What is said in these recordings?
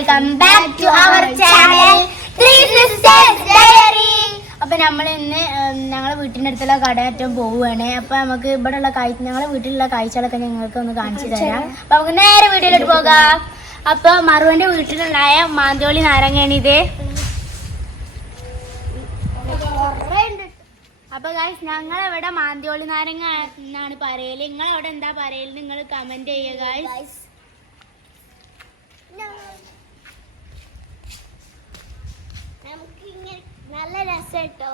Welcome back to അവർ channel three sisters diary അപ്പൊ നമ്മൾ ഇന്ന് ഞങ്ങളെ വീട്ടിന്റെ അടുത്തുള്ള കടയറ്റം പോവുകയാണ്. അപ്പൊ നമുക്ക് ഇവിടെ ഉള്ള കാഴ്ച ഞങ്ങളെ വീട്ടിലുള്ള കാഴ്ചകളൊക്കെ ഞങ്ങൾക്ക് ഒന്ന് കാണിച്ചു തരാം. അപ്പൊ നമുക്ക് നേരെ വീട്ടിലോട്ട് പോകാം. അപ്പൊ മറുവന്റെ വീട്ടിലുണ്ടായ മാന്തോളി നാരങ്ങയാണ് ഇത്. അപ്പൊ ഗായ്സ് ഞങ്ങൾ ഇവിടെ മാന്തിയോളി നാരങ്ങ എന്നാണ് നിങ്ങൾ അവിടെ എന്താ പറയൽ? നിങ്ങൾ കമന്റ് ചെയ്യുക ഗായ്സ് നല്ല രസം കേട്ടോ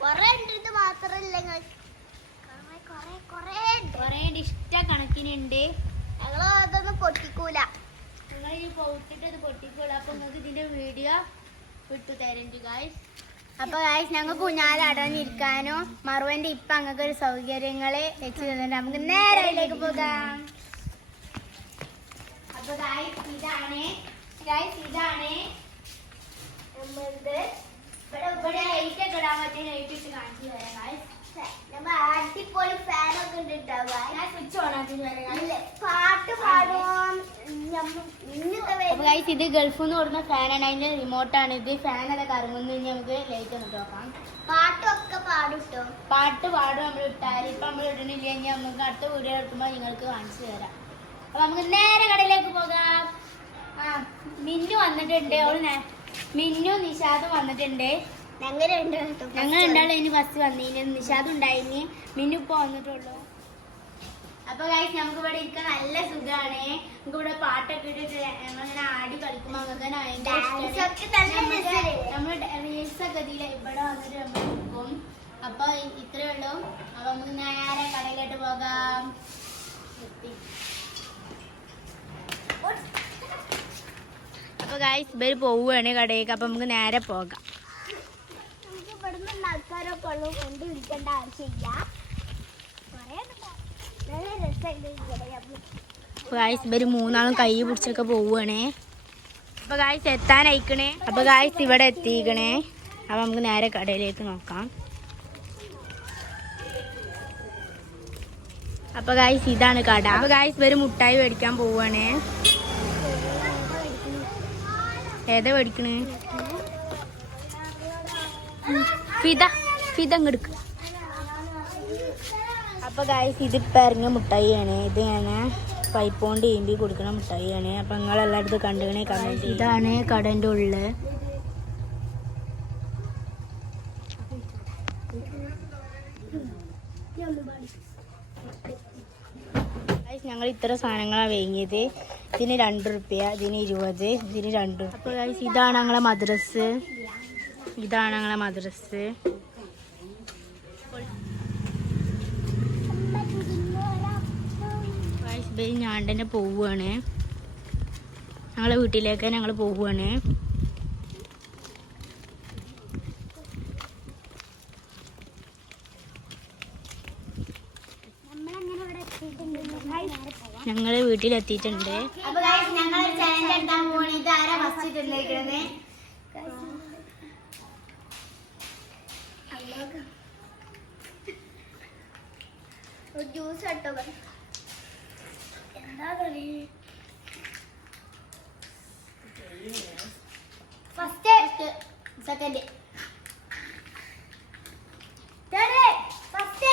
കൊറേ ഉണ്ട് ഇത് മാത്രല്ല കൊറേ കൊറേ ഉണ്ട്. കൊറേ ഇഷ്ട കണക്കിനുണ്ട് ഞങ്ങൾ അതൊന്നും പൊട്ടിക്കൂല. നിങ്ങൾ ഈ പൊട്ടിട്ട് അത് പൊട്ടിക്കൂല അപ്പൊ നിങ്ങൾക്ക് ഇതിന്റെ വീഡിയോ വിട്ടു തരണ്ട് ഗായ്സ് അപ്പൊ ഗായ്സ് ഞങ്ങൾ കുഞ്ഞാല അടഞ്ഞിരിക്കാനോ മറുവന്റെ ഇപ്പൊ അങ്ങക്ക് ഒരു സൗകര്യങ്ങൾ വെച്ച് തന്നിട്ട് നമുക്ക് നേരെ അതിലേക്ക് പോകാം. അപ്പൊ ഗായ്സ് ഇതാണ്. ഗായ്സ് ഇതാണ്. നമ്മളുടെ ഇവിടെ ഇവിടെ ലൈറ്റ് ഒക്കെ ഇടാൻ പറ്റിയ ലൈറ്റ് ഇട്ട് കാണിച്ചു തരാം ഗായ്സ് നമ്മ അടിപൊളി ഫാനൊക്കെ ഉണ്ട് ഉണ്ടാവുക ഞാൻ സ്വിച്ച് ഓൺ ആക്കി തരാം guys. പാട്ട് പാടുവാൻ നമ്മ ഇന്നത്തെ അപ്പൊ വരും ഗൈസ് ഇത് ഗൾഫിൽ നിന്ന് കൊടുക്കുന്ന ഫാനാണ് അതിന്റെ റിമോട്ടാണ് ഇത് ഫാനൊക്കെ കറങ്ങുന്നു ഇനി നമുക്ക് ലൈറ്റ് ഒന്ന് നോക്കാം. പാട്ടൊക്കെ പാടുട്ടോ പാട്ട് പാടും നമ്മൾ ഇട്ടാൽ. ഇപ്പൊ നമ്മൾ ഇടണില്ല ഇനി നമുക്ക് അടുത്ത വീഡിയോ എടുക്കുമ്പോൾ നിങ്ങൾക്ക് കാണിച്ചു തരാം. അപ്പൊ നമുക്ക് നേരെ കടയിലേക്ക് പോകാം. ആ മിന്നു വന്നിട്ടുണ്ട്. അവൾ നേ- മിന്നു നിഷാദ് വന്നിട്ടുണ്ട്. ഞങ്ങൾ ഞങ്ങൾ രണ്ടാളും ഇനി ബസ് വന്നിന്. നിഷാദ് ഉണ്ടായിന്. മിന്നു ഇപ്പൊ വന്നിട്ടുള്ളൂ. അപ്പൊ ഗൈസ് നമുക്ക് ഇവിടെ ഇരിക്കാൻ നല്ല സുഖമാണ് നമുക്ക് ഇവിടെ പാട്ടൊക്കെ ഇട്ടിട്ട് നമ്മളിങ്ങനെ ആടി കളിക്കുമ്പോ നമുക്ക് നമ്മൾ റീൽസ് ഒക്കെ ഇതിൽ ഇവിടെ വന്നിട്ട് നമ്മൾ നിൽക്കും അപ്പൊ ഇത്രേ ഉള്ളൂ. അപ്പൊ നമുക്ക് നേരെ കടയിലോട്ട് പോകാം? ഗായ്സ് ഇവർ പോവുകയാണ് കടയിലേക്ക്. അപ്പൊ നമുക്ക് നേരെ പോകാം. നമുക്ക് ഇവിടുന്ന് ആൾക്കാരൊക്കെ ഉള്ളു. കൊണ്ട് വിളിക്കേണ്ട ആവശ്യമില്ല കുറേ ഒന്നും പോ- നല്ല രസമുണ്ട് ഇവിടെ നമ്മൾ അപ്പൊ. ഗായ്സ് ഇവർ മൂന്നാളും കൈ പിടിച്ചൊക്കെ പോവുകയാണേ. അപ്പൊ ഗായ്സ് എത്താനയക്കണേ? അപ്പൊ ഗായ്സ് ഇവിടെ എത്തിക്കണേ. അപ്പൊ നമുക്ക് നേരെ കടയിലേക്ക് നോക്കാം. അപ്പൊ ഗായ്സ് ഇതാണ് കട. അപ്പൊ ഗായ്സ് ഇവർ മുട്ടായി മേടിക്കാൻ പോവുകയാണേ. ഏതാ മേടിക്കണേ? ഫിത ഫിത അങ്ങെടുക്ക അപ്പൊ ഗായ്സ് ഇത് പറഞ്ഞ മുട്ടായിയാണ്. ഇത് ഞാൻ പൈപ്പ് കൊണ്ട് ഏമ്പി കൊടുക്കണ മുട്ടായിയാണ്. അപ്പൊ നിങ്ങളെല്ലായിടത്തും കണ്ടുകണേ കമന്റ് ഇതാണ് കടന്റെ ഉള്ള്. Guys, ഞങ്ങൾ ഇത്ര സാധനങ്ങളാണ് വാങ്ങിയത്. ഇതിന് രണ്ട് റുപ്യ ഇതിന് ഇരുപത് ഇതിന് രണ്ട് അപ്പൊ ഗൈസ് ഇതാണ് ഞങ്ങളെ മദ്രസ്. ഇതാണ് ഞങ്ങളെ മദ്രസ്. ഞാണ്ടന്നെ തന്നെ പോവുകയാണ് ഞങ്ങളെ വീട്ടിലേക്ക് ഞങ്ങൾ പോവുകയാണ് നമ്മളങ്ങനെ ഇവിടെ എത്തിയിട്ടുണ്ട് നേരെ പോവാം ഞങ്ങൾ വീട്ടിലെത്തിയിട്ടുണ്ട് അപ്പൊ ഗൈസ് ഞങ്ങൾ ചലഞ്ച് എടുക്കാൻ പോവാണ് ഇത് ആരാ ഫസ്റ്റ് വീട്ടിലെത്തിയിട്ടുണ്ട്. ജ്യൂസ് കേട്ടോ എന്താ കളി? ഫസ്റ്റ് സെക്കൻഡ് ഫസ്റ്റ്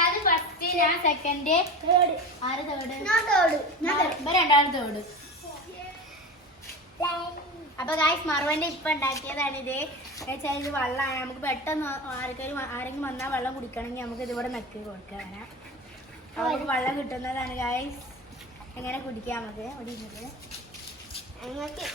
ഫസ്റ്റ് ഞാൻ സെക്കൻഡ് തേർഡ് ആര് തേർഡ് ഞാൻ തേർഡ് തേർഡ് അപ്പൊ ഗായ്സ് മറുവന്റെ ഇപ്പൊ ഉണ്ടാക്കിയതാണിത് വെച്ചാൽ ഇത് വെള്ളമാണ് നമുക്ക് പെട്ടെന്ന് ആർക്കാരും ആരെങ്കിലും വന്നാൽ വെള്ളം കുടിക്കണമെങ്കിൽ നമുക്ക് ഇതിവിടെ നെക്ക് നക്കി കൊടുക്കാം അപ്പൊ നമുക്ക് വെള്ളം കിട്ടുന്നതാണ് ഗായ്സ് എങ്ങനെ കുടിക്കാം നമുക്ക്? ഇവിടെ